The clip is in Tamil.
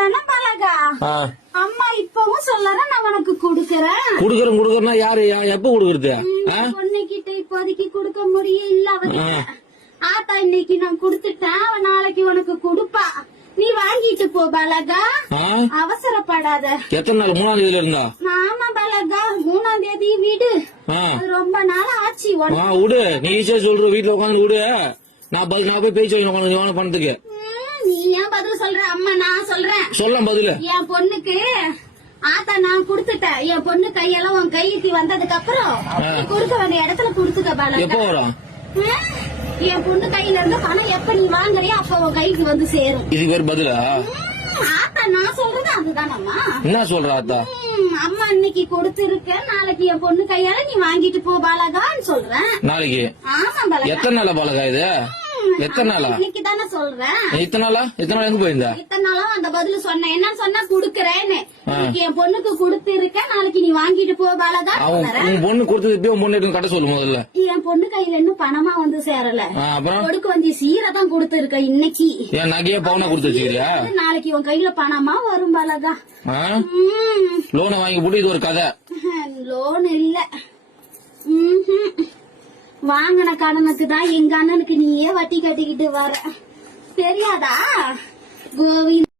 தானே பழகா. அம்மா இப்பவும் சொல்லறேன் நான் உனக்கு குடுக்கறேன். யாரு எப்ப குடுக்கறது? பொண்ணுகிட்ட இப்போதைக்கு குடுக்க முடியும் இல்ல. அவ ஆத்தா இன்னைக்கு நான் குடுத்துட்டேன், அவ நாளைக்கு உனக்கு குடுப்பா. நீ வாங்கிட்டு போ பலகா, அவசரப்படாத. எத்தனை நாள்? 3ஆம் தேதியில இருந்தா? ஆமா பலகா, 3ஆம் தேதி வீடு. ரொம்ப நாள் ஆச்சு. விடு, நீ ஈஸியா சொல்ற. வீட்டுல உட்காந்து விடு. நான் போய் பேச்சு வாங்கி பணத்துக்கு. நீ ஏன் பதில் சொல்ற? அம்மா நான் சொல்றேன். சொல்ல பதில். என் பொண்ணுக்கு ஆத்தா நான் குடுத்துட்டேன். என் பொண்ணு கையெல்லாம் உன் கைக்கு வந்ததுக்கு அப்புறம் கொடுக்க வேண்டிய இடத்துல குடுத்துக்க பலகா. எப்ப வரும்? என் பொண்ணு கையில இருந்து பணம் எப்ப நீ வாங்குறியா அப்ப உன் கைக்கு வந்து சேரும். இது பேர் பதிலா? ஆத்தா நான் சொல்றது அதுதானம்மா. என்ன சொல்ற ஆத்தா? அம்மா இன்னைக்கு கொடுத்திருக்க, நாளைக்கு என் பொண்ணு கையால நீ வாங்கிட்டு போ பாலகான்னு சொல்றேன். நாளைக்கு? ஆமா பாலகா. எத்தனை நாளா பாலகா இது? எத்தனை நாளா? இன்னைக்கு தானே சொல்றேன். இத்தனை நாளா எங்க போயிருந்தா? இத்தனை நாளும் அந்த பதில் சொன்னேன். என்ன சொன்னா குடுக்கறேன்னு. இன்னைக்கு என் பொண்ணுக்கு கொடுத்திருக்க, நாளைக்கு நீ வாங்கிட்டு போ பாலகா. உன் பொண்ணு கொடுத்தது இப்ப உன் பொண்ணு கட்ட சொல்லு முதல்ல. என் பொண்ணு கையில இன்னும் பணமா வந்து சேரல. அப்புறம் கொடுக்க வேண்டிய சீரை தான் கொடுத்திருக்க இன்னைக்கு. என் நகையா பவுனா கொடுத்து வச்சுக்கிறியா? நாளைக்கு உன் கையில பணமா வரும் பாலகா. லோனை வாங்கி போட்டு இது ஒரு கதை. லோன் இல்ல, வாங்கின கடனுக்கு தான் எங்க அண்ணனுக்கு நீயே வட்டி கட்டிக்கிட்டு வர. தெரியாதா கோவிந்த்?